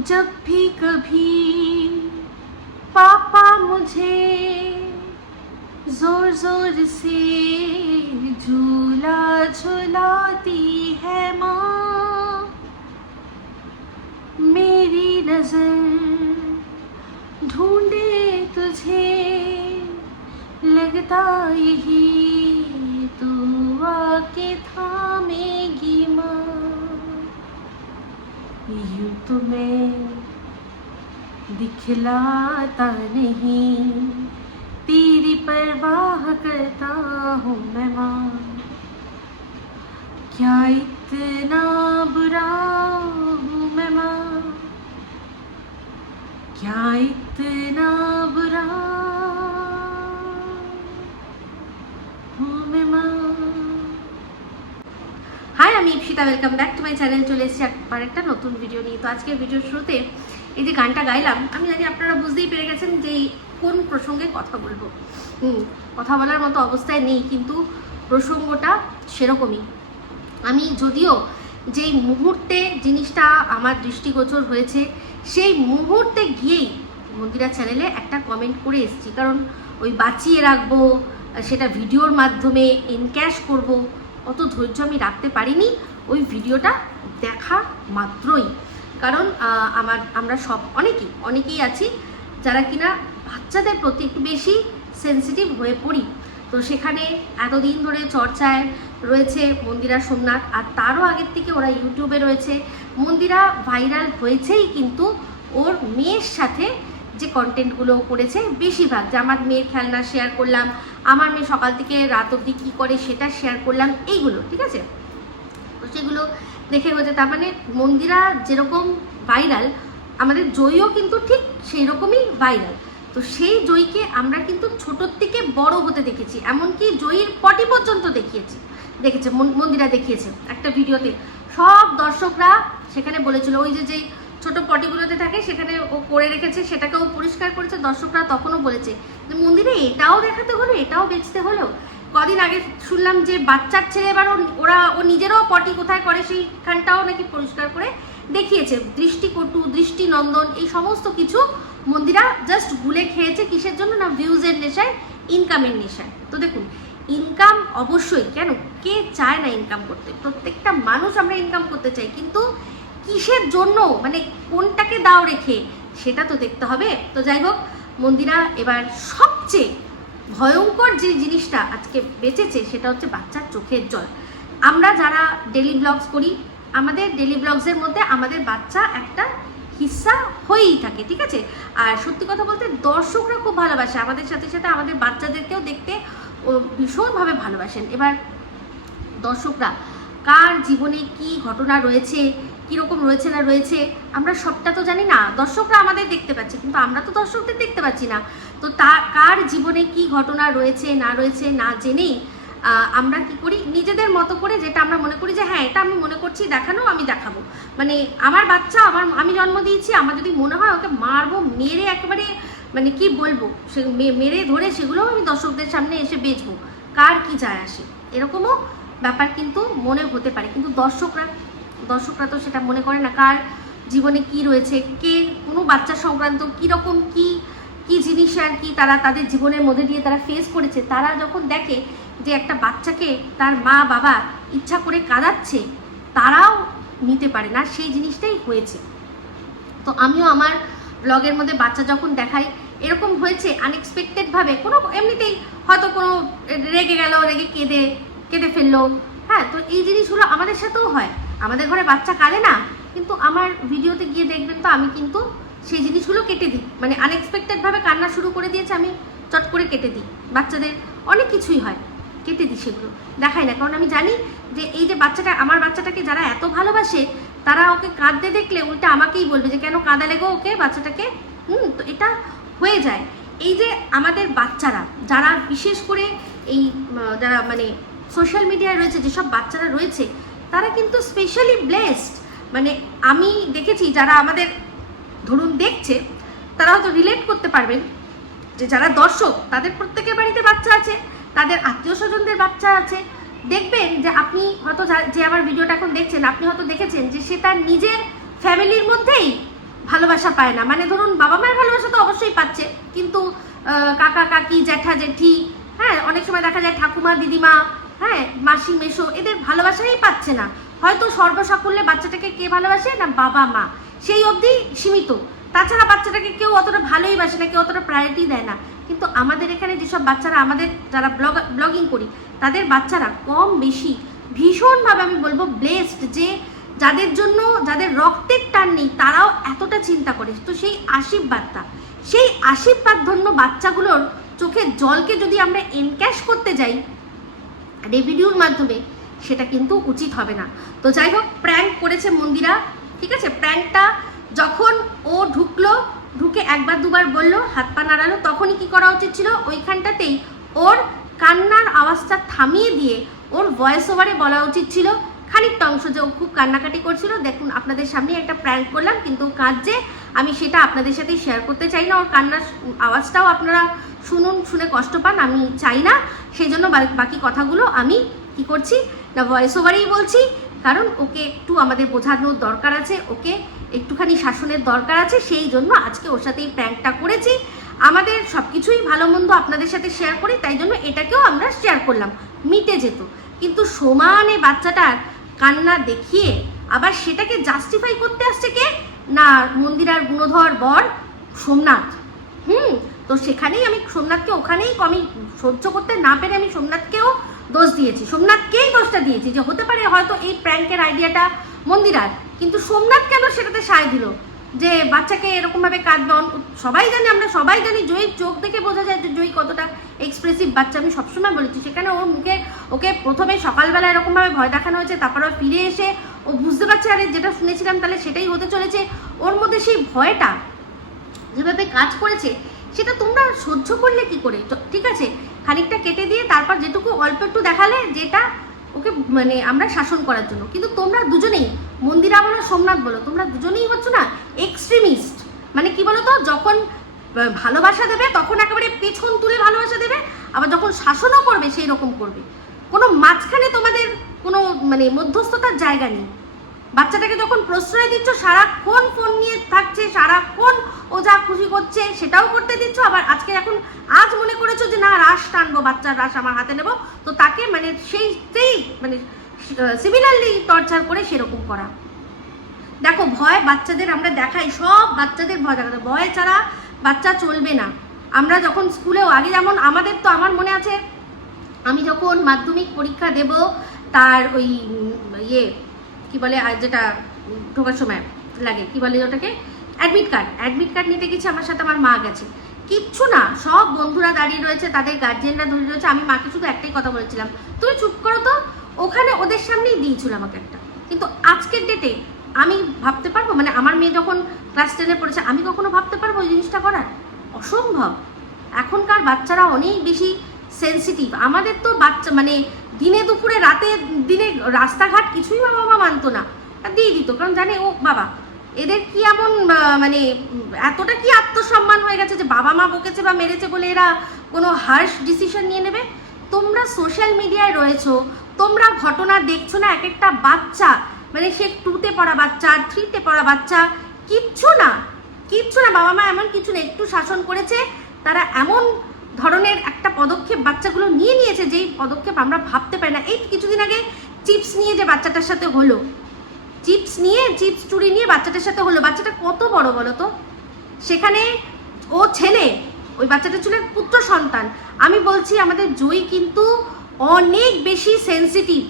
जब भी कभी पापा मुझे जोर जोर से झूला झुलाती है माँ, मेरी नजर ढूंढे तुझे, लगता यही तू आके थामेगी माँ। यूं तो मैं दिखलाता नहीं, तेरी परवाह करता हूँ मैं माँ। क्या इतना बुरा हूँ मैं माँ, क्या इतना बुरा हूँ मैं माँ। হাই, আমি Ipsita, welcome back to my channel. চলে এসেছি একবার একটা নতুন ভিডিও নিয়ে। তো আজকের ভিডিওর শুরুতে এই যে গানটা গাইলাম, আমি জানি আপনারা বুঝতেই পেরে গেছেন যে কোন প্রসঙ্গে কথা বলবো। কথা বলার মতো অবস্থায় নেই, কিন্তু প্রসঙ্গটা সেরকমই। আমি যদিও যেই মুহূর্তে জিনিসটা আমার দৃষ্টিগোচর হয়েছে সেই মুহূর্তে গিয়েই মন্দিরা চ্যানেলে একটা কমেন্ট করে এসেছি, কারণ ওই বাঁচিয়ে রাখবো, সেটা ভিডিওর মাধ্যমে এনক্যাশ করব, অত ধৈর্য আমি রাখতে পারিনি ওই ভিডিওটা দেখা মাত্রই। কারণ আমরা সব অনেকেই আছি যারা কিনা বাচ্চাদের প্রতি একটু বেশি সেন্সিটিভ হয়ে পড়ি। তো সেখানে এতদিন ধরে চর্চায় রয়েছে মন্দিরা সোমনাথ, আর তারও আগের থেকে ওরা ইউটিউবে রয়েছে। মন্দিরা ভাইরাল হয়েছেই কিন্তু ওর মেয়ের সাথে যে কন্টেন্টগুলো করেছে বেশিরভাগ, যে আমার মেয়ের খেলনা শেয়ার করলাম, আমার মেয়ে সকাল থেকে রাত অবধি কী করে সেটা শেয়ার করলাম, এইগুলো ঠিক আছে। তো সেগুলো দেখে হচ্ছে, তার মানে মন্দিরা যেরকম ভাইরাল, আমাদের জয়ও কিন্তু ঠিক সেই রকমই ভাইরাল। তো সেই জয়কে আমরা কিন্তু ছোটোর থেকে বড় হতে দেখেছি, এমনকি জয়ীর পটি পর্যন্ত দেখেছে মন্দিরা দেখিয়েছে একটা ভিডিওতে। সব দর্শকরা সেখানে বলেছিল ওই যে ছোট পটিগুলোতে থাকে সেখানে ও করে রেখেছে, সেটাকেও পরিষ্কার করেছে। দর্শকরা তখনও বলেছে যে মন্দিরে এটাও দেখাতে হলো, এটাও বেচতে হলো। কদিন আগে শুনলাম যে বাচ্চার ছেলে এবার ও নিজেরও পটি কোথায় করে সেইখানটাও নাকি পরিষ্কার করে দেখিয়েছে। দৃষ্টিকটু, দৃষ্টিনন্দন, এই সমস্ত কিছু মন্দিরা জাস্ট ভুলে খেয়েছে। কিসের জন্য? না ভিউজের নেশায়, ইনকামের নেশায়। তো দেখুন, ইনকাম অবশ্যই, কেন কে চায় না ইনকাম করতে? প্রত্যেকটা মানুষ আমরা ইনকাম করতে চাই, কিন্তু কিসের জন্য, মানে কোনটাকে দাও রেখে, সেটা তো দেখতে হবে। তো যাই হোক, মন্দিরা এবার সবচেয়ে ভয়ঙ্কর যে জিনিসটা আজকে বেঁচেছে সেটা হচ্ছে বাচ্চার চোখের জল। আমরা যারা ডেলি ব্লগস করি, আমাদের ডেলি ব্লগসের মধ্যে আমাদের বাচ্চা একটা হিস্সা হয়েই থাকে, ঠিক আছে। আর সত্যি কথা বলতে দর্শকরা খুব ভালোবাসে, আমাদের সাথে সাথে আমাদের বাচ্চাদেরকেও দেখতে ভীষণভাবে ভালোবাসেন। এবার দর্শকরা কার জীবনে কি ঘটনা রয়েছে, কীরকম রয়েছে না রয়েছে, আমরা সবটা তো জানি না। দর্শকরা আমাদের দেখতে পাচ্ছে, কিন্তু আমরা তো দর্শকদের দেখতে পাচ্ছি না। তো কার জীবনে কি ঘটনা রয়েছে না জেনেই আমরা কি করি, নিজেদের মতো করে যেটা আমরা মনে করি যে হ্যাঁ এটা আমি মনে করছি দেখানো, আমি দেখাবো। মানে আমার বাচ্চা, আমি জন্ম দিয়েছি, আমার যদি মনে হয় ওকে মারবো, মেরে একেবারে মানে কি বলবো, সে মেরে ধরে সেগুলোও আমি দর্শকদের সামনে এসে বেচবো, কার কি যায় আসে, এরকমও ব্যাপার কিন্তু মনে হতে পারে। কিন্তু দর্শকরা তো সেটা মনে করে না, কার জীবনে কি রয়েছে, কে কোনো বাচ্চা সংক্রান্ত কীরকম কি জিনিস আর কি তারা তাদের জীবনের মধ্যে দিয়ে তারা ফেস করেছে। তারা যখন দেখে যে একটা বাচ্চাকে তার মা বাবা ইচ্ছা করে কাঁদাচ্ছে, তারাও নিতে পারে না, সেই জিনিসটাই হয়েছে। তো আমিও আমার ব্লগের মধ্যে বাচ্চা যখন দেখাই, এরকম হয়েছে আনএক্সপেক্টেডভাবে, কোনো এমনিতেই হয়তো কোনো রেগে গেল, রেগে কেঁদে ফেললো, হ্যাঁ। তো এই জিনিসগুলো আমাদের সাথেও হয়, আমাদের ঘরে বাচ্চা কাঁদে না, কিন্তু আমার ভিডিওতে গিয়ে দেখবেন তো আমি কিন্তু সেই জিনিসগুলো কেটে দিই। মানে আনএক্সপেক্টেডভাবে কান্না শুরু করে দিয়েছে, আমি চট করে কেটে দিই। বাচ্চাদের অনেক কিছুই হয়, কেটে দিই, সেগুলো দেখাই না। কারণ আমি জানি যে এই যে আমার বাচ্চাটাকে যারা এত ভালোবাসে, তারা ওকে কাঁদতে দেখলে উল্টা আমাকেই বলবে যে কেন কাঁদালে গো ওকে, বাচ্চাটাকে। তো এটা হয়ে যায়। এই যে আমাদের বাচ্চারা যারা বিশেষ করে এই যারা মানে সোশ্যাল মিডিয়ায় রয়েছে, যেসব বাচ্চারা রয়েছে, তারা কিন্তু স্পেশালি ব্লেসড। মানে আমি দেখেছি যারা আমাদের ধরুন দেখছে, তারা হয়তো রিলেট করতে পারবেন যে যারা দর্শক, তাদের প্রত্যেকের বাড়িতে বাচ্চা আছে, তাদের আত্মীয় স্বজনদের বাচ্চা আছে। দেখবেন যে আপনি হয়তো যে আমার ভিডিওটা এখন দেখছেন, আপনি হয়তো দেখেছেন যে সে তার নিজের ফ্যামিলির মধ্যেই ভালোবাসা পায় না। মানে ধরুন বাবা মায়ের ভালোবাসা তো অবশ্যই পাচ্ছে, কিন্তু কাকা কাকি জ্যাঠা জেঠি, হ্যাঁ অনেক সময় দেখা যায় ঠাকুমা দিদিমা, হ্যাঁ মাসি মেশো, এদের ভালোবাসাই পাচ্ছে না। হয়তো সর্বসাকুল্যে বাচ্চাটাকে কে ভালোবাসে না, বাবা মা, সেই অবধি সীমিত। তাছাড়া বাচ্চাটাকে কেউ অতটা ভালোই বাসে না, কেউ অতটা প্রায়োরিটি দেয় না। কিন্তু আমাদের এখানে যেসব বাচ্চারা, আমাদের যারা ব্লগিং করি, তাদের বাচ্চারা কম বেশি ভীষণভাবে আমি বলবো ব্লেসড, যে যাদের জন্য, যাদের রক্তের টান নেই তারাও এতটা চিন্তা করে। তো সেই আশীর্বাদ ধন্য বাচ্চাগুলোর চোখের জলকে যদি আমরা এনক্যাশ করতে যাই রেভিডিওর মাধ্যমে, সেটা কিন্তু উচিত হবে না। তো যাই হোক, প্র্যাঙ্ক করেছে মন্দিরা, ঠিক আছে। প্র্যাঙ্কটা যখন ও ঢুকে একবার দুবার বললো, হাত পা নাড়ালো, তখনই কি করা উচিত ছিল, ওইখানটাতেই ওর কান্নার আওয়াজটা থামিয়ে দিয়ে ওর ভয়েস ওভারে বলা উচিত ছিল খানিকটা অংশ, যে ও খুব কান্নাকাটি করছিল, দেখুন আপনাদের সামনে একটা প্র্যাঙ্ক করলাম কিন্তু কাঁদছে, আমি সেটা আপনাদের সাথে শেয়ার করতে চাই না, ওর কান্নার আওয়াজটাও আপনারা শুনে কষ্ট পান, আমি চাই না। সেই জন্য বাকি কথাগুলো আমি কি করছি না ভয়েস ওভারেই বলছি, কারণ ওকে একটু আমাদের বোঝানোর দরকার আছে, ওকে একটুখানি শাসনের দরকার আছে, সেই জন্য আজকে ওর সাথে এই প্র্যাঙ্কটা করেছি। আমাদের সব কিছুই ভালো মন্দ আপনাদের সাথে শেয়ার করি, তাই জন্য এটাকেও আমরা শেয়ার করলাম, মিটে যেত। কিন্তু সমানে বাচ্চাটার কান্না দেখিয়ে আবার সেটাকে জাস্টিফাই করতে আসছে কে না, মন্দিরার গুণধর বর সোমনাথ। তো সেখানেই আমি সোমনাথকে, ওখানেই আমি সহ্য করতে না পেরে আমি সোমনাথকেও দোষ দিয়েছি, সোমনাথকেই দোষটা দিয়েছি, যে হতে পারে হয়তো এই প্র্যাঙ্কের আইডিয়াটা মন্দিরার, কিন্তু সোমনাথ কেন সেটাতে সায় দিল যে বাচ্চাকে এরকমভাবে কাঁদবে। সবাই জানি, আমরা সবাই জানি, জয়ীর চোখ দেখে বোঝা যায় যে জয়ী কতটা এক্সপ্রেসিভ বাচ্চা, আমি সবসময় বলেছি। সেখানে ওর মুখে, ওকে প্রথমে সকালবেলা এরকমভাবে ভয় দেখানো হয়েছে, তারপর ফিরে এসে ও বুঝতে পারছে আরে যেটা শুনেছিলাম তাহলে সেটাই হতে চলেছে। ওর মধ্যে সেই ভয়টা যেভাবে কাজ করেছে, সেটা তোমরা সহ্য করলে কি করে? ঠিক আছে, খানিকটা কেটে দিয়ে তারপর যেটুকু অল্প একটু দেখালে, যেটা ওকে মানে আমরা শাসন করার জন্য। কিন্তু তোমরা দুজনেই, মন্দিরা বলো সোমনাথ বলো, তোমরা দুজনেই হচ্ছ না এক্সট্রিমিস্ট। মানে কি বলো তো, যখন ভালোবাসা দেবে তখন একেবারে পেছন তুলে ভালোবাসা দেবে, আবার যখন শাসনও করবে সেই রকম করবে। কোনো মাঝখানে তোমাদের কোনো মানে মধ্যস্থতার জায়গা নেই। বাচ্চাটাকে যখন প্রশ্রয় দিচ্ছ, সারাক্ষণ ফোন নিয়ে থাকছে, সারাক্ষণ ও যা খুশি করছে সেটাও করতে দিচ্ছ, আবার আজ মনে করেছো যে না রাশ টানবো, বাচ্চার রাশ আমার হাতে নেবো, তো তাকে মানে সেই মানে সিমিলারলি টর্চার করে সেরকম করা। দেখো, ভয় বাচ্চাদের আমরা দেখাই, সব বাচ্চাদের ভয় দেখাতে, ভয় ছাড়া বাচ্চা চলবে না। আমরা যখন স্কুলেও আগে যেমন আমাদের, তো আমার মনে আছে আমি যখন মাধ্যমিক পরীক্ষা দেব, তার ওই কি বলে যেটা ঢোকার সময় লাগে, কি বলে ওটাকে, অ্যাডমিট কার্ড নিতে গেছি, আমার সাথে আমার মা গেছে, কিচ্ছু না, সব বন্ধুরা দাঁড়িয়ে রয়েছে, তাদের গার্জিয়ানরা ধরে রয়েছে, আমি মাকে শুধু একটাই কথা বলেছিলাম, তুমি চুপ করো তো। ওখানে ওদের সামনেই দিয়েছিল আমাকে একটা। কিন্তু আজকের ডেটে আমি ভাবতে পারবো, মানে আমার মেয়ে যখন ক্লাস 10-এ পড়েছে, আমি কখনো ভাবতে পারবো ওই জিনিসটা করার? অসম্ভব। এখনকার বাচ্চারা অনেক বেশি সেন্সিটিভ। আমাদের তো বাচ্চা মানে দিনে দুপুরে রাতে দিনে রাস্তাঘাট কিছুই বাবা মা মানতো না, দিয়ে দিত, কারণ জানে ও বাবা, এদের কি এমন মানে এতটা কি আত্মসম্মান হয়ে গেছে যে বাবা মা বকেছে বা মেরেছে বলে এরা কোনো হার্শ ডিসিশন নিয়ে নেবে। তোমরা সোশ্যাল মিডিয়ায় রয়েছো, তোমরা ঘটনা দেখছো না, এক একটা বাচ্চা মানে সে 2-তে পড়া বাচ্চা, 3-তে পড়া বাচ্চা, কিচ্ছু না, বাবা মা এমন কিছু না, একটু শাসন করেছে, তারা এমন ধরনের একটা পদক্ষেপ বাচ্চাগুলো নিয়েছে যেই পদক্ষেপ আমরা ভাবতে পারি না। এই কিছুদিন আগে চিপস নিয়ে যে বাচ্চাটার সাথে হলো, চিপস চুরি নিয়ে বাচ্চাটার সাথে হলো, বাচ্চাটা কত বড় বলো তো, সেখানে ও ছেলে, ওই বাচ্চাটা ছিল পুত্র সন্তান। আমি বলছি আমাদের জয়ী কিন্তু অনেক বেশি সেন্সিটিভ।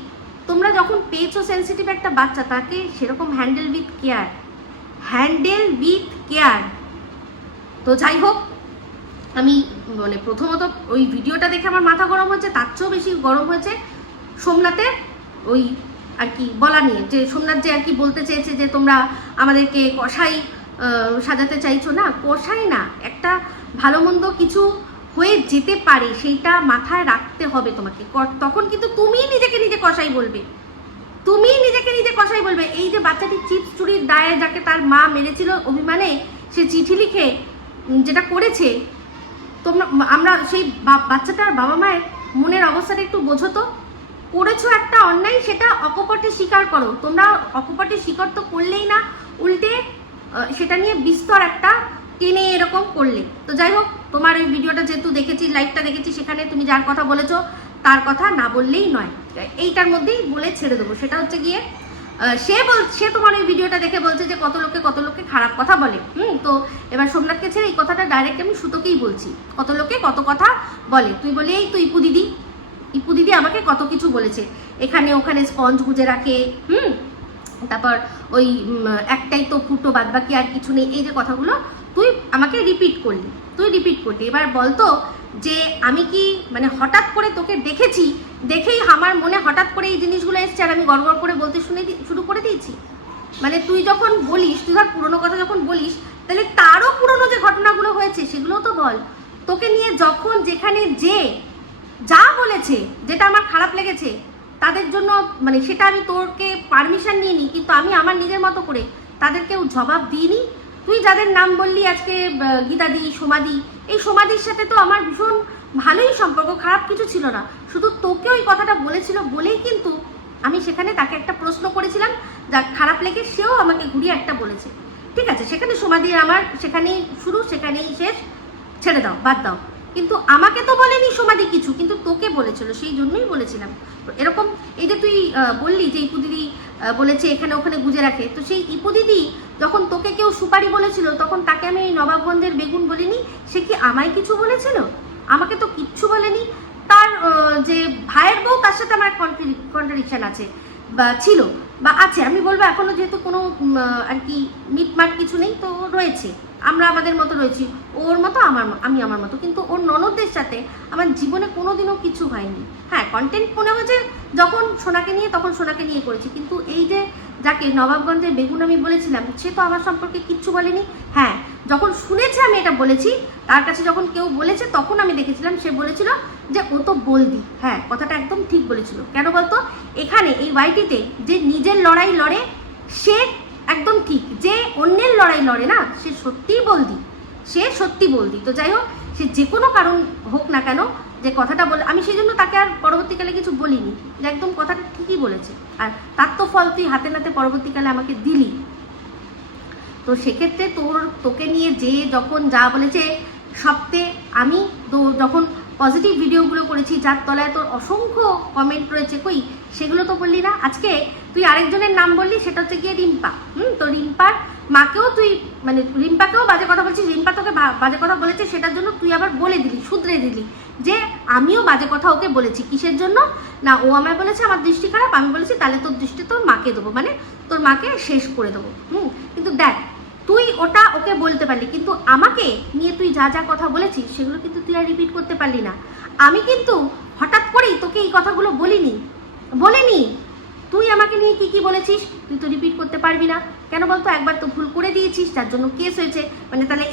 তোমরা যখন পেয়েছো সেন্সিটিভ একটা বাচ্চা, তাকে সেরকম হ্যান্ডেল উইথ কেয়ার। তো যাই হোক, আমি মানে প্রথমত ওই ভিডিওটা দেখে আমার মাথা গরম হয়েছে, তার চেয়েও বেশি গরম হয়েছে সোমনাথের ওই আর কি বলা নিয়ে, যে সোমনাথ যে আর কি বলতে চেয়েছে যে তোমরা আমাদেরকে কসাই সাজাতে চাইছো। না, কসাই না, একটা ভালো মন্দ কিছু হয়ে যেতে পারে, সেইটা মাথায় রাখতে হবে তোমাকে। তখন কিন্তু তুমিই নিজেকে নিজে কসাই বলবে, এই যে বাচ্চাটি চিপস চুরির দায়ে, যাকে তার মা মেরেছিল অভিমানে, সে চিঠি লিখে যেটা করেছে, আমরা সেই বাচ্চাটার বাবা মায়ের মনের অবস্থাটা একটু বোঝো তো। করেছো একটা অন্যায়, সেটা অকপটে স্বীকার করো। তোমরা অকপটে স্বীকার তো করলেই না, উল্টে সেটা নিয়ে বিস্তর একটা টেনে এরকম করলে। তো যাই হোক, তোমার ওই ভিডিওটা যেহেতু দেখেছি, লাইভটা দেখেছি, সেখানে তুমি যার কথা বলেছো তার কথা না বললেই নয়, এইটার মধ্যেই বলে ছেড়ে দেবো। সেটা হচ্ছে গিয়ে সে তোমার ওই ভিডিওটা দেখে বলছে যে কত লোকে খারাপ কথা বলে। তো এবার সোমনাথকে ছেড়ে এই কথাটা ডাইরেক্ট আমি সুতোকেই বলছি, কত লোকে কত কথা বলে। তুই বলি এই তো ইপু দিদি আমাকে কত কিছু বলেছে, এখানে ওখানে স্পঞ্জ গুজে রাখে, তারপর ওই একটাই তো ফুটো, বাদ বাকি আর কিছু নেই, এই যে কথাগুলো তুই আমাকে রিপিট করলি। এবার বলতো যে আমি কি মানে হঠাৎ করে তোকে দেখেই আমার মনে হঠাৎ করে এই জিনিসগুলো এসছে আর আমি গড়গড় করে বলতে শুরু করে দিয়েছি? মানে তুই যখন বলিস, তুই ধর পুরোনো কথা যখন বলিস, তাহলে তারও পুরোনো যে ঘটনাগুলো হয়েছে সেগুলোও তো বল। তোকে নিয়ে যখন যেখানে যা বলেছে, যেটা আমার খারাপ লেগেছে, তাদের জন্য মানে সেটা আমি তোরকে পারমিশন নিইনি, কিন্তু আমি আমার নিজের মতো করে তাদেরকেও জবাব দিইনি। তুই যাদের নাম বললি আজকে, গীতাদি, সোমাদি, এই সোমাদির সাথে তো আমার ভীষণ ভালোই সম্পর্ক, খারাপ কিছু ছিল না। শুধু তোকে ওই কথাটা বলেছিল বলেই কিন্তু আমি সেখানে তাকে একটা প্রশ্ন করেছিলাম, যা খারাপ লেগে সেও আমাকে ঘুরিয়ে একটা বলেছে। ঠিক আছে, সেখানে সোমাদি আমার সেখানেই শুরু, সেখানেই শেষ, ছেড়ে দাও, বাদ দাও। কিন্তু আমাকে তো বলেনি সোমাদি কিছু, কিন্তু তোকে বলেছিল, সেই জন্যই বলেছিলাম। এরকম এই যে তুই বললি যে ইপু দিদি বলেছে এখানে ওখানে গুজে রাখে, তো সেই ইপু দিদি যখন তোকে কেউ সুপারি বলেছিল তখন তাকে আমি এই নবাবগঞ্জের বেগুন বলিনি? সে কি আমায় কিছু বলেছিল? আমাকে তো কিচ্ছু বলেনি। তার যে ভাইয়ের বউ, তার সাথে আমার কন্ট্রাডিকশন আছে বা ছিল বা আছে, আমি বলবো এখনো, যেহেতু কোনো আর কি মিটমাট কিছু নেই, তো রয়েছে, আমরা আমাদের মতো রয়েছি, ওর মতো আমি আমার মতো। কিন্তু ওর ননদদের সাথে আমার জীবনে কোনোদিনও কিছু হয়নি। হ্যাঁ, কন্টেন্ট মনে হয়েছে যখন সোনাকে নিয়ে, তখন সোনাকে নিয়ে করেছি, কিন্তু এই যে যাকে নবাবগঞ্জের বেগুন আমি বলেছিলাম, সে তো আমার সম্পর্কে কিচ্ছু বলেনি। হ্যাঁ, যখন শুনেছে আমি এটা বলেছি, তার কাছে যখন কেউ বলেছে তখন আমি দেখেছিলাম সে বলেছিল যে ও তো বলদি। হ্যাঁ, কথাটা একদম ঠিক বলেছিল। কেন বলতো, এখানে এই ওয়াইটিতে যে নিজের লড়াই লড়ে সে একদম ঠিক, যে অন্যের লড়াই লড়ে না সে সত্যিই বলদি। তো যাই হোক, সে যে কোনো কারণ হোক না কেন, যে কথাটা বলে আমি সেই জন্য তাকে আর পরবর্তীকালে কিছু বলিনি, যে একদম কথাটা ঠিকই বলেছে, আর তার তো ফল তুই হাতে নাতে পরবর্তীকালে আমাকে দিলি। তো সেক্ষেত্রে তোকে নিয়ে যে যখন যা বলেছে, সপ্তাহে আমি যখন পজিটিভ ভিডিওগুলো করেছি, যার তলায় তোর অসংখ্য কমেন্ট রয়েছে, কই সেগুলো তো বললি না। আজকে তুই আরেকজনের নাম বললি, সেটা হচ্ছে গিয়ে রিম্পা। তো রিম্পার মাকেও তুই মানে রিম্পাকেও বাজে কথা বলছিস, রিম্পা তোকে বাজে কথা বলেছে, সেটার জন্য তুই আবার বলে দিলি, শুধরে দিলি যে আমিও বাজে কথা ওকে বলেছি। কিসের জন্য? না, ও আমায় বলেছে আমার দৃষ্টি খারাপ, আমি বলেছি তাহলে তোর দৃষ্টি তোর মাকে দেবো, মানে তোর মাকে শেষ করে দেবো। কিন্তু দেখ, তুই ওটা ওকে বলতে পারলি, কিন্তু আমাকে নিয়ে তুই যা যা কথা বলেছিস সেগুলো কিন্তু তুই আর রিপিট করতে পারলি না। আমি কিন্তু হঠাৎ করেই তোকে এই কথাগুলো বলিনি। তুই আমাকে নিয়ে কি বলেছিস তুই তো রিপিট করতে পারবি না। কেন বলতো, একবার তো ভুল করে দিয়েছিস, যার জন্য কেস হয়েছে। মানে তাহলে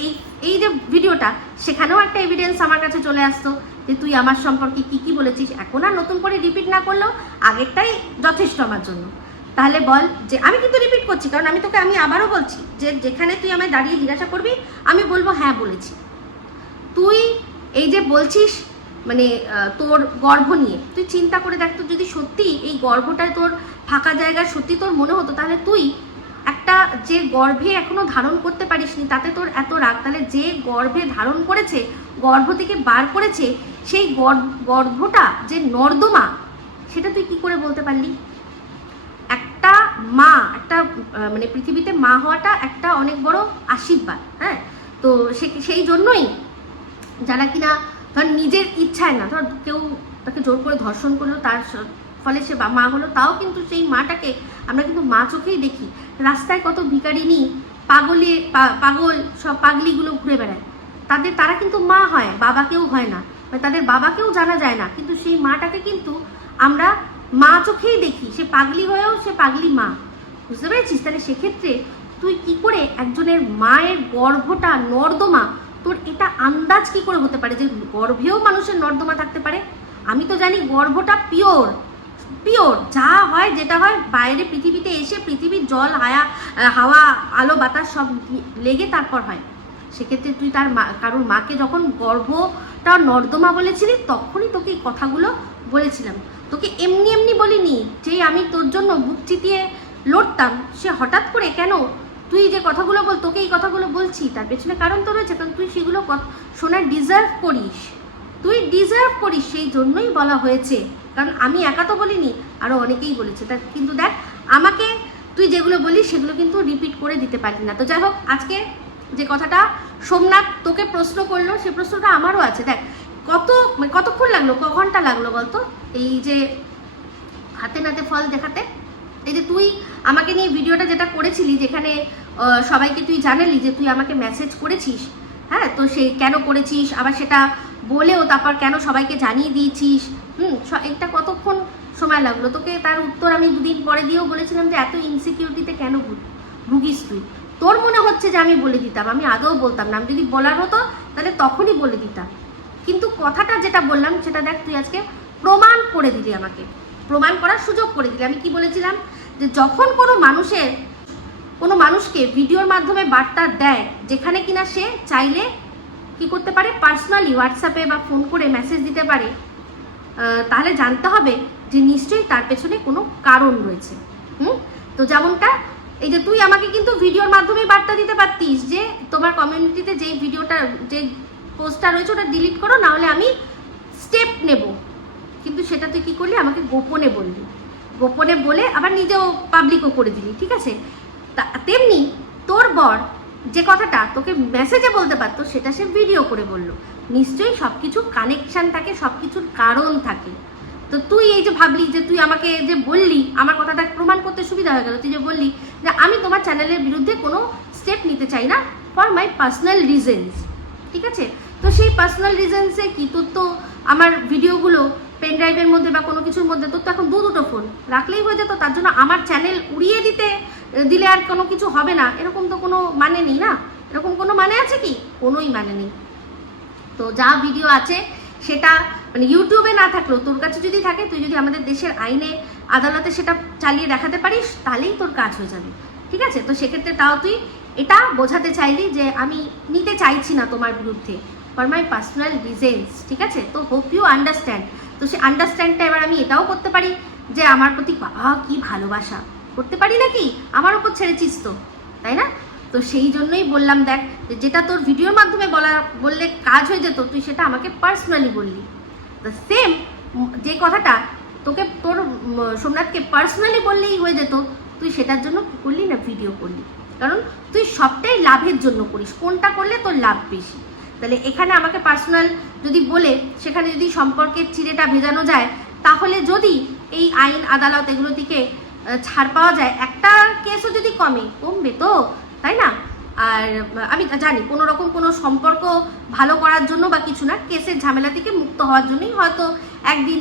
এই যে ভিডিওটা, সেখানেও একটা এভিডেন্স আমার কাছে চলে আসতো যে তুই আমার সম্পর্কে কি বলেছিস। এখন আর নতুন করে রিপিট না করলেও আগেরটাই যথেষ্ট আমার জন্য। তাহলে বল, যে আমি কিন্তু রিপিট করছি, কারণ আমি আবারও বলছি যে যেখানে তুই আমায় দাঁড়িয়ে জিজ্ঞাসা করবি আমি বলবো হ্যাঁ বলেছি। তুই এই যে বলছিস মানে তোর গর্ভ নিয়ে, তুই চিন্তা করে দেখ তো, যদি সত্যি এই গর্ভটায় তোর ফাঁকা জায়গা সত্যি তোর মনে হতো, তাহলে তুই একটা যে গর্ভে এখনো ধারণ করতে পারিসনি তাতে তোর এত রাগ, তাহলে যে গর্ভে ধারণ করেছে, গর্ভ থেকে বার করেছে, সেই গর্ভটা যে নর্দমা, সেটা তুই কি করে বলতে পারলি? একটা মা, একটা মানে পৃথিবীতে মা হওয়াটা একটা অনেক বড় আশীর্বাদ। হ্যাঁ, তো সেই জন্যই যারা কিনা ধর নিজের ইচ্ছায় না, ধর কেউ তাকে জোর করে ধর্ষণ করলো, তার ফলে সে মা হলো, তাও কিন্তু সেই মাটাকে আমরা কিন্তু মা চোখেই দেখি। রাস্তায় কত ভিখারিনী, পাগল সব পাগলিগুলো ঘুরে বেড়ায়, তারা কিন্তু মা হয়, বাবাকেও হয় না, তাদের বাবাকেও জানা যায় না, কিন্তু সেই মাটাকে কিন্তু আমরা মা চোখেই দেখি, সে পাগলি হয়েও সে পাগলি মা। বুঝতে পেরেছিস? তাহলে সেক্ষেত্রে তুই কি করে একজনের মায়ের গর্ভটা নর্দমা, তোর এটা আন্দাজ কি করে হতে পারে যে গর্ভেও মানুষের নর্দমা থাকতে পারে? আমি তো জানি গর্ভটা পিওর, যা হয় যেটা হয় বাইরে পৃথিবীতে এসে পৃথিবীর জল হাওয়া আলো বাতাস সব লেগে তারপর হয়। সেক্ষেত্রে তুই কারোর মাকে যখন গর্ভটা নর্দমা বলেছিলি, তখনই তোকে এই কথাগুলো বলেছিলাম। তোকে এমনি বলিনি যে আমি তোর জন্য বুক চিতিয়ে লড়তাম। সে হঠাৎ করে কেন তুই যে কথাগুলো তোকে এই কথাগুলো বলছি তার পেছনে কারণ তো রয়েছে, কারণ তুই সেগুলো শোনার ডিজার্ভ করিস, তুই ডিজার্ভ করিস, সেই জন্যই বলা হয়েছে। কারণ আমি একা তো বলিনি, আরও অনেকেই বলেছে। তা কিন্তু দেখ, আমাকে তুই যেগুলো বলিস সেগুলো কিন্তু রিপিট করে দিতে পারলি না। তো যাই হোক, আজকে যে কথাটা সোমনাথ তোকে প্রশ্ন করলো, সে প্রশ্নটা আমারও আছে। দেখ, কতক্ষণ লাগলো, ঘন্টা লাগলো বলতো এই যে হাতে নাতে ফল দেখাতে? এই যে তুই আমাকে নিয়ে ভিডিওটা যেটা করেছিলি, যেখানে সবাইকে তুই জানালি যে তুই আমাকে মেসেজ করেছিস, হ্যাঁ, তো সে কেন করেছিস, আবার সেটা বলেও তারপর কেন সবাইকে জানিয়ে দিয়েছিস, এটা কতক্ষণ সময় লাগলো? তোকে তার উত্তর আমি 2 দিন পরে দিয়েও বলেছিলাম যে এত ইনসিকিউরিটিতে কেন ভুগিস তুই? তোর মনে হচ্ছে যে আমি বলে দিতাম, আমি আদৌ বলতাম না। আমি যদি বলার হতো তাহলে তখনই বলে দিতাম। কিন্তু কথাটা যেটা বললাম সেটা দেখ, তুই আজকে প্রমাণ করে দিলি, আমাকে প্রমাণ করার সুযোগ করে দিলি। আমি কি বলেছিলাম? যে যখন কোনো মানুষকে ভিডিওর মাধ্যমে বার্তা দেয়, যেখানে কিনা সে চাইলে কি করতে পারে, পার্সোনালি হোয়াটসঅ্যাপে বা ফোন করে মেসেজ দিতে পারে, তাহলে জানতে হবে যে নিশ্চয়ই তার পেছনে কোনো কারণ রয়েছে। তো যেমনটা এই যে তুই আমাকে কিন্তু ভিডিওর মাধ্যমে বার্তা দিতে পারতিস যে তোমার কমিউনিটিতে যেই ভিডিওটা, যে পোস্টটা রয়েছে ওটা ডিলিট করো, না হলে আমি স্টেপ নেব। কিন্তু সেটা তুই কী করলি, আমাকে গোপনে বললি, গোপনে বলে আবার নিজেও পাবলিকও করে দিলি, ঠিক আছে? তেমনি তোর বর যে কথাটা তোকে মেসেজে বলতে পারতো, সেটা সে ভিডিও করে বললো। নিশ্চয়ই সব কিছু কানেকশান থাকে, সব কিছুর কারণ থাকে। তো তুই এই যে ভাবলি যে তুই আমাকে যে বললি, আমার কথাটা প্রমাণ করতে সুবিধা হয়ে গেল। তুই যে বললি যে আমি তোমার চ্যানেলের বিরুদ্ধে কোনো স্টেপ নিতে চাই না ফর মাই পার্সোনাল রিজনস, ঠিক আছে? তো সেই পার্সোনাল রিজনসে কি, তোর তো আমার ভিডিওগুলো পেন ড্রাইভের মধ্যে বা কোনো কিছুর মধ্যে, তোর তো এখন দুটো ফোন রাখলেই হয়ে যেত। তার জন্য আমার চ্যানেল উড়িয়ে দিলে আর কোনো কিছু হবে না, এরকম তো কোনো মানে নেই না। এরকম কোনো মানে আছে কি? কোনোই মানে নেই। তো যা ভিডিও আছে সেটা মানে ইউটিউবে না থাকলেও তোর কাছে যদি থাকে, তুই যদি আমাদের দেশের আইনে আদালতে সেটা চালিয়ে দেখাতে পারিস, তাহলেই তোর কাজ হয়ে যাবে, ঠিক আছে? তো সেক্ষেত্রে তাও তুই এটা বোঝাতে চাইলি যে আমি নিতে চাইছি না তোমার বিরুদ্ধে ফর মাই পার্সোনাল রিজনস, ঠিক আছে? তো হোপ ইউ আন্ডারস্ট্যান্ড। তো সে আন্ডারস্ট্যান্ডটা এবার আমি এটাও করতে পারি যে আমার প্রতি বাবা কি ভালোবাসা, করতে পারি নাকি? আমার ওপর ছেড়েছিস তো, তাই না? তো সেই জন্যই বললাম, দেখ, যেটা তোর ভিডিওর মাধ্যমে বললে কাজ হয়ে যেত, তুই সেটা আমাকে পার্সোনালি বললি। দ্য সেম যে কথাটা তোকে তোর সোমনাথকে পার্সোনালি বললেই হয়ে যেত, তুই সেটার জন্য কী করলি না, ভিডিও করলি। কারণ তুই সবটাই লাভের জন্য করিস, কোনটা করলে তোর লাভ বেশি। তাহলে এখানে আমাকে পার্সোনাল যদি বলে, সেখানে যদি সম্পর্কের চিড়েটা ভেজানো যায়, তাহলে যদি এই আইন আদালত এগুলো থেকে ছাড় পাওয়া যায়, একটা কেসও যদি কমবে তো, তাই না? আর আমি জানি কোনো রকম কোনো সম্পর্ক ভালো করার জন্য বা কিছু না, কেসের ঝামেলা থেকে মুক্ত হওয়ার জন্যই হয়তো একদিন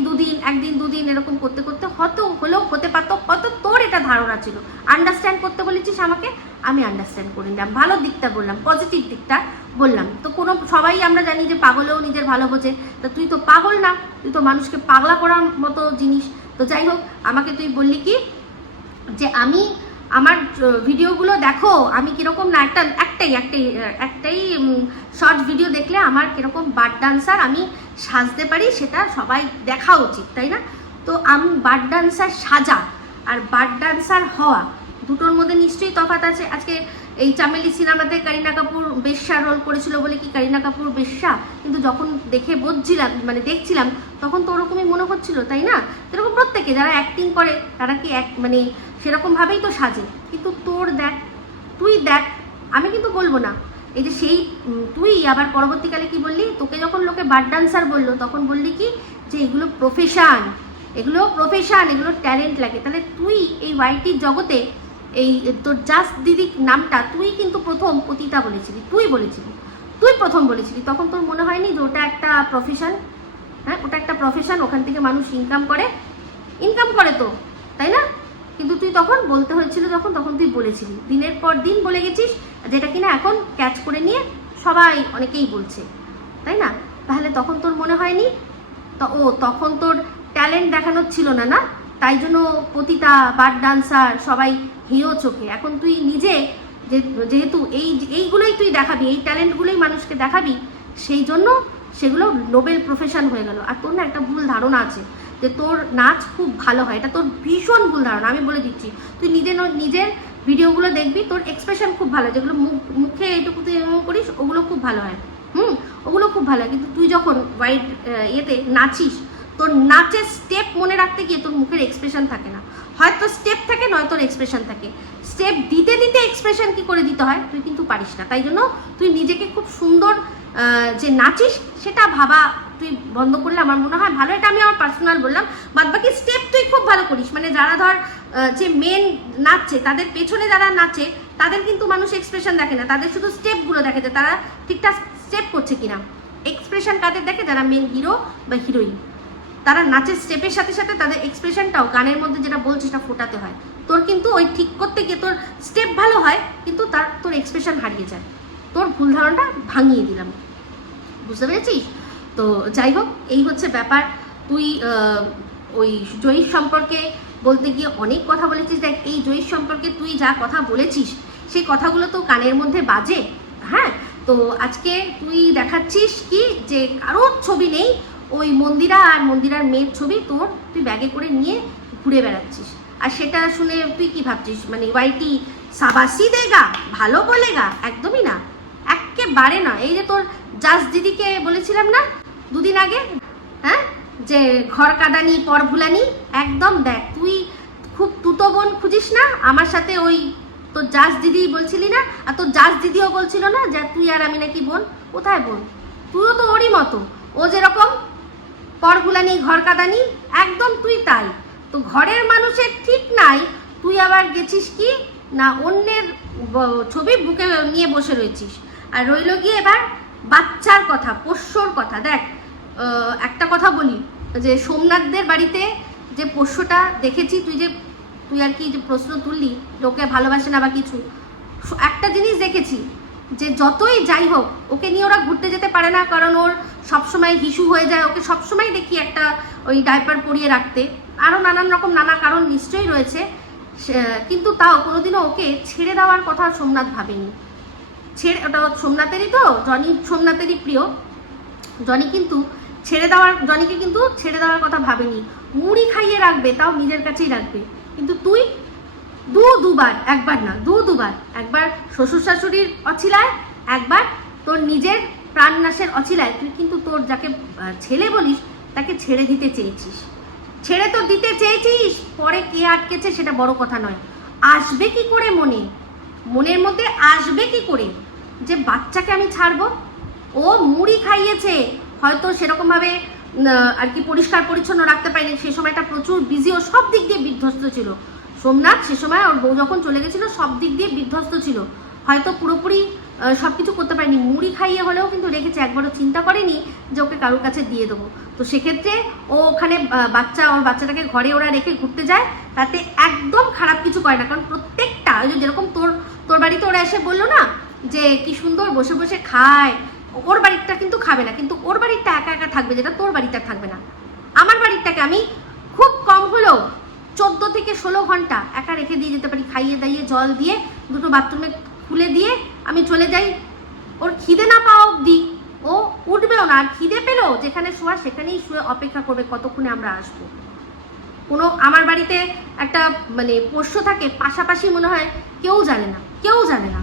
দুদিন এরকম করতে করতে হয়তো হলেও হতে পারতো। হয়তো তোর এটা ধারণা ছিল, আন্ডারস্ট্যান্ড করতে বলেছিস আমাকে, আমি আন্ডারস্ট্যান্ড করে নিলাম, ভালো দিকটা বললাম, পজিটিভ দিকটা বললাম। তো সবাই আমরা জানি যে পাগলেও নিজের ভালো বোঝে। তো তুই তো পাগল না, তুই তো মানুষকে পাগলা করার মতো জিনিস। তো যাই হোক, আমাকে তুই বললি কি যে আমি আমার ভিডিওগুলো দেখো, আমি কীরকম না একটাই শর্ট ভিডিও দেখলে আমার কীরকম বার্ড ডান্সার আমি সাজতে পারি, সেটা সবাই দেখা উচিত, তাই না? তো আমি বার্ড ডান্সার সাজা আর বার্ড ডান্সার হওয়া দুটোর মধ্যে নিশ্চয়ই তফাৎ আছে। আজকে এই চামেলি সিনেমাতে করিনা কাপুর বেশ্যা রোল করেছিল বলে কি করিনা কাপুর বেশ্যা? কিন্তু যখন দেখছিলাম তখন তো ওরকমই মনে হচ্ছিল, তাই না? এরকম প্রত্যেকে যারা অ্যাক্টিং করে তারা কি মানে সেরকমভাবেই তো সাজে। কিন্তু তুই দেখ, আমি কিন্তু বলবো না। এই যে তুই আবার পরবর্তীকালে কি বললি, তোকে যখন লোকে বার্ড ডান্সার বললো তখন বললি কি যে এগুলো প্রফেশন, এগুলো ট্যালেন্ট লাগে। তাহলে তুই এই ওয়াইটির জগতে এই তোর জাস্ট দিদি নামটা তুই কিন্তু প্রথম পতিতা বলেছিলি, তুই প্রথম বলেছিলি। তখন তোর মনে হয়নি যে ওটা একটা প্রফেশন? হ্যাঁ, ওটা একটা প্রফেশন, ওখান থেকে মানুষ ইনকাম করে তো, তাই না? কিন্তু তুই তখন বলতে হয়েছিল, তখন তুই বলেছিলি, দিনের পর দিন বলে গেছিস, যেটা কিনা এখন ক্যাচ করে নিয়ে অনেকেই বলছে, তাই না? তাহলে তখন তোর মনে হয়নি তখন তোর ট্যালেন্ট দেখানোর ছিল না, তাই জন্য পতিতা বার্ড ডান্সার সবাই হিরো চোখে। এখন তুই নিজে যেহেতু এইগুলোই তুই দেখাবি, এই ট্যালেন্টগুলোই মানুষকে দেখাবি, সেই জন্য সেগুলো নোবেল প্রফেশন হয়ে গেল। আর তোর না একটা ভুল ধারণা আছে যে তোর নাচ খুব ভালো হয়, এটা তোর ভীষণ ভুল ধারণা, আমি বলে দিচ্ছি। তুই নিজের ভিডিওগুলো দেখবি, তোর এক্সপ্রেশন খুব ভালো, যেগুলো মুখে এইটুকু তুই করিস ওগুলো খুব ভালো হয়, ওগুলো খুব ভালো হয়। কিন্তু তুই যখন ওয়াইড ইয়েতে নাচিস, তোর নাচের স্টেপ মনে রাখতে গিয়ে তোর মুখের এক্সপ্রেশন থাকে না, হয়তো স্টেপ থাকে নয় তোর এক্সপ্রেশন থাকে। স্টেপ দিতে দিতে এক্সপ্রেশন কি করে দিতে হয় তুই কিন্তু পারিস না। তাই জন্য তুই নিজেকে খুব সুন্দর যে নাচিস সেটা ভাবা তুই বন্ধ করলে আমার মনে হয় ভালো। এটা আমি আমার পার্সোনাল বললাম। বাদ বাকি স্টেপ তুই খুব ভালো করিস, মানে যারা ধর যে মেন নাচছে তাদের পেছনে যারা নাচে তাদের কিন্তু মানুষ এক্সপ্রেশন দেখে না, তাদের শুধু স্টেপগুলো দেখে যে তারা ঠিকঠাক স্টেপ করছে কিনা। এক্সপ্রেশন কাদের দেখে? যারা মেন হিরো বা হিরোইন, তারা নাচের স্টেপের সাথে সাথে তাদের এক্সপ্রেশনটাও গানের মধ্যে যেটা বলছে সেটা ফোটাতে হয়। তোর কিন্তু ওই ঠিক করতে গিয়ে তোর স্টেপ ভালো হয় কিন্তু তোর এক্সপ্রেশন হারিয়ে যায়। তোর ভুল ধারণাটা ভাঙিয়ে দিলাম, বুঝতে পেরেছিস? তো যাই হোক, এই হচ্ছে ব্যাপার। তুই ওই জয়ীর সম্পর্কে বলতে গিয়ে অনেক কথা বলেছিস। দেখ, এই জয়ীর সম্পর্কে তুই যা কথা বলেছিস সেই কথাগুলো তো কানের মধ্যে বাজে। হ্যাঁ, তো আজকে তুই দেখাচ্ছিস কি যে কারোর ছবি নেই, ওই মন্দিরা আর মন্দিরার মেয়ের ছবি তুই ব্যাগে করে নিয়ে ঘুরে বেড়াচ্ছিস। আর সেটা শুনে তুই কি ভাবছিস? মানে ওয়াইটি সাবাসি দেগা, ভালো বলেগা? একদমই না, একেবারে না। এই যে তোর জাস দিদিকে বলেছিলাম না দুদিন আগে, হ্যাঁ, যে ঘর কাদানি পর ভুলানি, একদম দেখ তুই খুব তুতো বোন খুঁজিস না আমার সাথে। ওই তোর জাস দিদি বলছিলি না, আর তোর জাস দিদিও বলছিল না যে তুই আর আমি নাকি বোন। কোথায় বোন? তুইও তো ওরই মতো, ও যেরকম পর ভুলানি ঘর কাদানি, একদম তুই তাই। তো ঘরের মানুষের ঠিক নাই, তুই আবার গেছিস কি না অন্যের ছবি বুকে নিয়ে বসে রয়েছিস। আর রইল গিয়ে এবার বাচ্চার কথা, পোষ্যর কথা। দেখ, একটা কথা বলি, যে সোমনাথদের বাড়িতে যে পোষ্যটা দেখেছি, তুই আর কি যে প্রশ্ন তুললি ওকে ভালোবাসে না বা কিছু, একটা জিনিস দেখেছি যে যতই যাই হোক ওকে নিয়ে ওরা ঘুরতে যেতে পারে না, কারণ ওর সবসময় হিসু হয়ে যায়। ওকে সবসময় দেখি একটা ওই ডাইপার পরিয়ে রাখতে, আরও নানান রকম নানা কারণ নিশ্চয়ই রয়েছে, কিন্তু তাও কোনোদিনও ওকে ছেড়ে দেওয়ার কথা সোমনাথ ভাবেনি। ওটা সোমনাথেরই তো, জনি সোমনাথেরই প্রিয়, জনিকে কিন্তু ছেড়ে দেওয়ার কথা ভাবেনি। মুড়ি খাইয়ে রাখবে, তাও নিজের কাছেই রাখবে। কিন্তু তুই দুবার, একবার না দুবার, একবার শ্বশুর শাশুড়ির অছিলায়, একবার তোর নিজের প্রাণনাশের অছিলায় তুই কিন্তু তোর যাকে ছেলে বলিস তাকে ছেড়ে দিতে চেয়েছিস। ছেড়ে তো দিতে চেয়েছিস, পরে কে আটকেছে সেটা বড় কথা নয়। আসবে কি করে মনের মধ্যে আসবে কি করে যে বাচ্চাকে আমি ছাড়বো? ও মুড়ি খাইয়েছে, হয়তো সেরকমভাবে আর কি পরিষ্কার পরিচ্ছন্ন রাখতে পারেনি, সে সময়টা প্রচুর বিজি, ও সব দিক দিয়ে বিধ্বস্ত ছিল। সোমনাথ সে সময় ওর বউ যখন চলে গেছিল সব দিক দিয়ে বিধ্বস্ত ছিল, হয়তো পুরোপুরি সব কিছু করতে পারেনি। মুড়ি খাইয়ে হলেও কিন্তু রেখেছে, একবারও চিন্তা করেনি যে ওকে কারোর কাছে দিয়ে দেবো। তো সেক্ষেত্রে ও ওখানে ওর বাচ্চাটাকে ঘরে ওরা রেখে ঘুরতে যায়, তাতে একদম খারাপ কিছু করে না। কারণ প্রত্যেকটা যেরকম তোর বাড়িতে ওরা এসে বললো না যে কি সুন্দর বসে বসে খায়, ওর বাড়িটা কিন্তু খাবে না, কিন্তু ওর বাড়িটা একা একা থাকবে, যেটা তোর বাড়িটা থাকবে না। আমার বাড়িটাকে আমি খুব কম হলেও 14 থেকে 16 ঘন্টা একা রেখে দিয়ে যেতে পারি, খাইয়ে দাইয়ে জল দিয়ে দুটো বাথরুমে খুলে দিয়ে আমি চলে যাই। ওর খিদে না পাওয়া অবধি ও উঠবেও না, আর খিদে পেলেও যেখানে শোয়া সেখানেই শুয়ে অপেক্ষা করবে কতক্ষণে আমরা আসবো। আমার বাড়িতে একটা মানে পোষ্য থাকে, পাশাপাশি মনে হয় কেউ জানে না,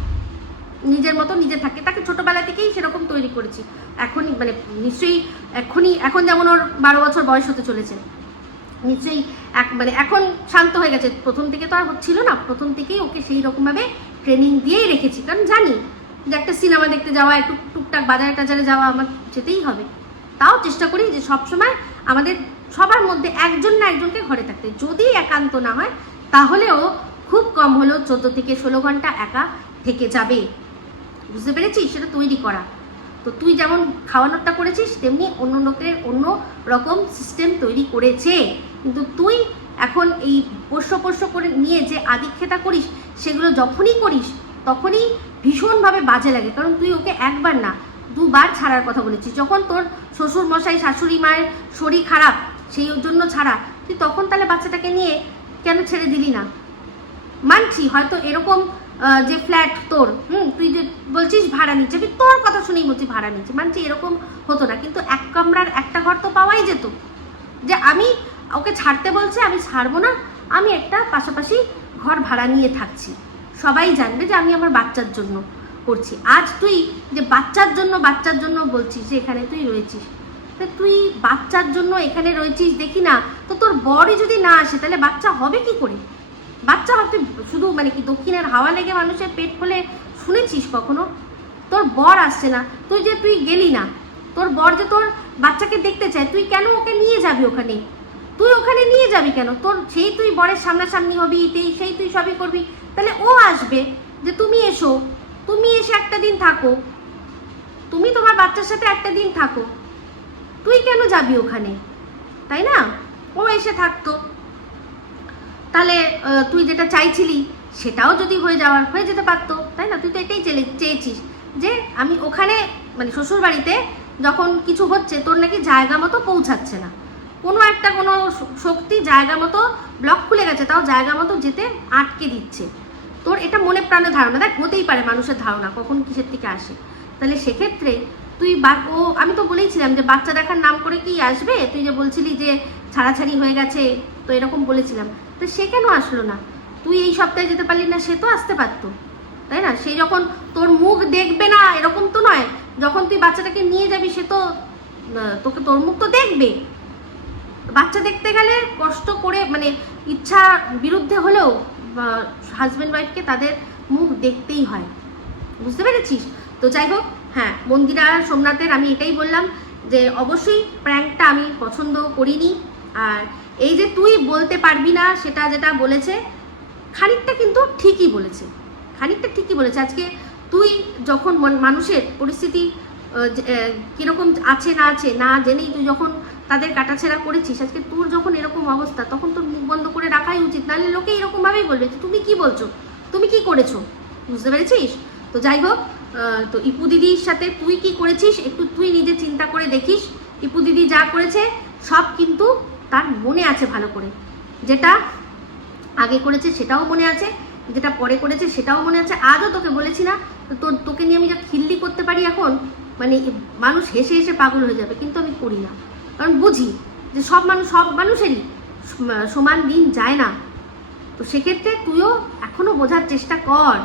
নিজের মতো নিজে থাকে। তাকে ছোটবেলা থেকেই সেরকম তৈরি করেছি। এখনই মানে নিশ্চয়ই এখন যেমন ওর 12 বছর বয়স হতে চলেছে, নিশ্চয়ই মানে এখন শান্ত হয়ে গেছে। প্রথম থেকে তো আর হচ্ছিল না, প্রথম থেকেই ওকে সেই রকমভাবে ট্রেনিং দিয়েই রেখেছি। কারণ জানি যে একটা সিনেমা দেখতে যাওয়া, একটু টুকটাক বাজারে টাজারে যাওয়া আমার যেতেই হবে। তাও চেষ্টা করি যে সবসময় আমাদের সবার মধ্যে একজন না একজনকে ঘরে থাকতে, যদি একান্ত না হয় তাহলেও খুব কম হলেও 14 থেকে 16 ঘন্টা একা থেকে যাবে। বুঝতে পেরেছিস? সেটা তৈরি করা। তো তুই যেমন খাওয়ানোরটা করেছিস তেমনি অন্য লোকের অন্য রকম সিস্টেম তৈরি করেছে। কিন্তু তুই এখন এই পোষ্য করে নিয়ে যে আদিক্ষেতা করিস, সেগুলো যখনই করিস তখনই ভীষণভাবে বাজে লাগে। কারণ তুই ওকে একবার না 2 বার ছাড়ার কথা বলেছিস। যখন তোর শ্বশুর মশাই শাশুড়ি মায়ের শরীর খারাপ সেই জন্য ছাড়া, তুই তখন তাহলে বাচ্চাটাকে নিয়ে কেন ছেড়ে দিলি না? মানছি হয়তো এরকম যে ফ্ল্যাট তোর, তুই যে বলছিস ভাড়া নিচ্ছে, আমি তোর কথা শুনেই বলছি ভাড়া নিচ্ছে, মানছি এরকম হতো না, কিন্তু এক কামরার একটা ঘর তো পাওয়াই যেত। যে আমি ওকে ছাড়তে বলছে, আমি ছাড়বো না, আমি একটা পাশাপাশি ঘর ভাড়া নিয়ে থাকছি, সবাই জানবে যে আমি আমার বাচ্চার জন্য করছি। আজ তুই যে বাচ্চার জন্য বলছিস যে এখানে তুই রয়েছিস, তা তুই বাচ্চার জন্য এখানে রয়েছিস দেখি না, তো তোর বরই যদি না আসে তাহলে বাচ্চা হবে কি করে? বাচ্চা হবে শুধু মানে কি দক্ষিণের হাওয়া লেগে মানুষের পেট ফুলে শুনেছিস কখনো? তোর বর আসছে না, তুই গেলি না, তোর বর যে তোর বাচ্চাকে দেখতে চায়, তুই কেন ওকে নিয়ে যাবি ওখানে? তুই ওখানে নিয়ে যাবি কেন? তোর সেই তুই বরের সামনাসামনি হবি, সেই তুই সবই করবি, তাহলে ও আসবে যে তুমি এসো, তুমি এসে একটা দিন থাকো, তুমি তোমার বাচ্চার সাথে একটা দিন থাকো, তুই কেন যাবি ওখানে? তাই না? ও এসে থাকতো, তাহলে তুই যেটা চাইছিলি সেটাও যদি হয়ে যেতে পারতো, তাই না? তুই তো এটাই চেয়েছিস যে আমি ওখানে মানে শ্বশুর বাড়িতে যখন কিছু হচ্ছে তোর নাকি জায়গা মতো পৌঁছাচ্ছে না, কোনো শক্তি জায়গা মতো ব্লক খুলে গেছে, তাও জায়গা মতো যেতে আটকে দিচ্ছে। তোর এটা মনে প্রাণে ধারণা, দেখ হতেই পারে মানুষের ধারণা কখন কিসের থেকে আসে। তাহলে সেক্ষেত্রে তুই আমি তো বলেইছিলাম যে বাচ্চা দেখার নাম করে কি আসবে, তুই যে বলছিলি যে ছাড়াছাড়ি হয়ে গেছে, তো এরকম বলেছিলাম, তো সে কেন আসলো না? তুই এই সপ্তাহে যেতে পারলি না, সে তো আসতে পারতো, তাই না? সে যখন তোর মুখ দেখবে না এরকম তো নয়, যখন তুই বাচ্চাটাকে নিয়ে যাবি সে তো তোর মুখ তো দেখবে। বাচ্চা দেখতে গেলে কষ্ট করে মানে ইচ্ছা বিরুদ্ধে হলেও হাজব্যান্ড ওয়াইফকে তাদের মুখ দেখতেই হয়, বুঝতে পেরেছিস? তো যাই হোক, হ্যাঁ, মন্দিরা সোমনাথের আমি এটাই বললাম যে অবশ্যই প্র্যাঙ্কটা আমি পছন্দ করিনি। আর এই যে তুই বলতে পারবি না সেটা যেটা বলেছে, খানিকটা কিন্তু ঠিকই বলেছে, আজকে তুই যখন মানুষের পরিস্থিতি কীরকম আছে না জেনেই তুই যখন তাদের কাটাছেড়া করেছিস, আজকে তোর যখন এরকম অবস্থা তখন তোর মুখ বন্ধ করে রাখাই উচিত, নাহলে লোকে এরকমভাবেই বলবে তুমি কি বলছো, তুমি কি করেছো, বুঝতে পেরেছিস? তো যাই হোক, তো ইপু দিদির সাথে তুই কি করেছিস একটু তুই নিজে চিন্তা করে দেখিস। ইপু দিদি যা করেছে সব কিন্তু তার মনে আছে ভালো করে, যেটা আগে করেছে সেটাও মনে আছে, যেটা পরে করেছে সেটাও মনে আছে। আজও তোকে বলেছি না, তোকে নিয়ে আমি যা খিল্লি করতে পারি এখন, মানে মানুষ হেসে হেসে পাগল হয়ে যাবে, কিন্তু আমি করি না, কারণ বুঝি যে সব মানুষেরই সমান দিন যায় না। তো সেক্ষেত্রে তুইও এখনো বোঝার চেষ্টা কর,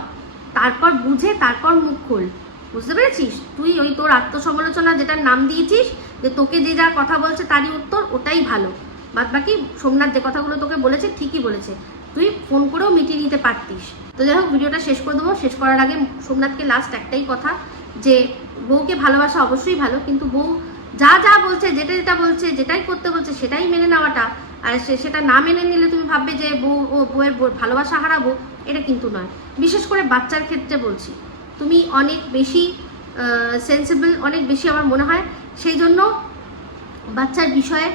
তারপর বুঝে তারপর মুখ খোল, বুঝতে পেরেছিস? তুই ওই তোর আত্মসমালোচনা যেটার নাম দিয়েছিস যে তোকে যে যা কথা বলছে তারই উত্তর, ওটাই ভালো। বাদ বাকি সোমনাথ যে কথাগুলো তোকে বলেছে ঠিকই বলেছে, তুই ফোন করেও মিটিয়ে নিতে পারতিস। তো যাই হোক, ভিডিওটা শেষ করে দেবো। শেষ করার আগে সোমনাথকে লাস্ট একটাই কথা, যে বউকে ভালোবাসা অবশ্যই ভালো, কিন্তু বউ যা বলছে, যেটা বলছে, যেটাই করতে বলছে সেটাই মেনে নেওয়াটা, আর সেটা না মেনে নিলে তুমি ভাববে যে বউয়ের ভালোবাসা হারাবো, এটা কিন্তু নয়। বিশেষ করে বাচ্চার ক্ষেত্রে বলছি, তুমি অনেক বেশি সেন্সিবল, অনেক বেশি আমার মনে হয়, সেই জন্য বাচ্চার বিষয়ে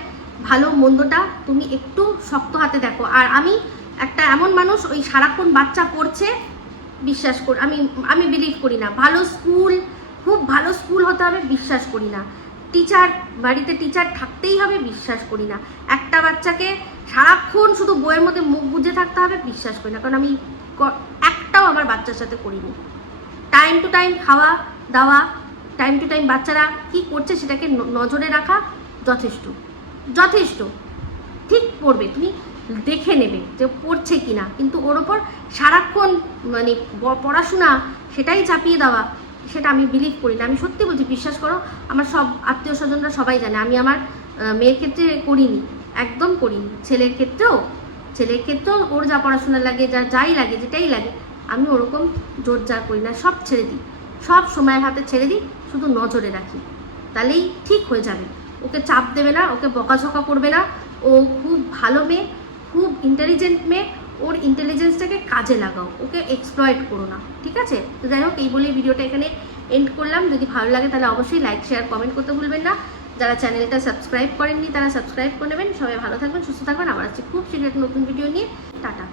ভালো মন্দটা তুমি একটু শক্ত হাতে দেখো। আর আমি একটা এমন মানুষ, ওই সারাক্ষণ বাচ্চা পড়ছে বিশ্বাস করি, আমি বিলিভ করি না। খুব ভালো স্কুল হতে হবে বিশ্বাস করি না। বাড়িতে টিচার থাকতেই হবে বিশ্বাস করি না। একটা বাচ্চাকে সারাক্ষণ শুধু বইয়ের মধ্যে মুখ বুজে থাকতে হবে বিশ্বাস করি না, কারণ আমি একটাও আমার বাচ্চার সাথে করিনি। টাইম টু টাইম খাওয়া দাওয়া, টাইম টু টাইম বাচ্চারা কি করছে সেটাকে নজরে রাখা যথেষ্ট। ঠিক পড়বে, তুমি দেখে নেবে যে পড়ছে কিনা, কিন্তু ওর ওপর সারাক্ষণ মানে পড়াশোনা সেটাই চাপিয়ে দেওয়া, সেটা আমি বিলিভ করি না। আমি সত্যি বলছি, বিশ্বাস করো, আমার সব আত্মীয় স্বজনরা সবাই জানে আমি আমার মেয়ের ক্ষেত্রে করিনি, একদম করিনি। ছেলের ক্ষেত্রেও ওর যা পড়াশোনা লাগে, যাই লাগে, যেটাই লাগে, আমি ওরকম জোর জার করি না, সব ছেড়ে দিই, সব সময়ের হাতে ছেড়ে দিই, শুধু নজরে রাখি, তাহলেই ঠিক হয়ে যাবে। ওকে চাপ দেবে না, ওকে বকাঝকা করবে না, ও খুব ভালো মেয়ে, খুব ইন্টেলিজেন্ট মেয়ে, ওর ইন্টেলিজেন্সটাকে কাজে লাগাও, ওকে এক্সপ্লয়েট করো না, ঠিক আছে? তো যাই হোক, এই বলে ভিডিওটা এখানে এন্ড করলাম। যদি ভালো লাগে তাহলে অবশ্যই লাইক শেয়ার কমেন্ট করতে ভুলবেন না। যারা চ্যানেলটা সাবস্ক্রাইব করেননি তারা সাবস্ক্রাইব করে নেবেন। সবাই ভালো থাকবেন, সুস্থ থাকবেন। আবার আসছি খুব শীঘ্র নতুন ভিডিও নিয়ে। টাটা।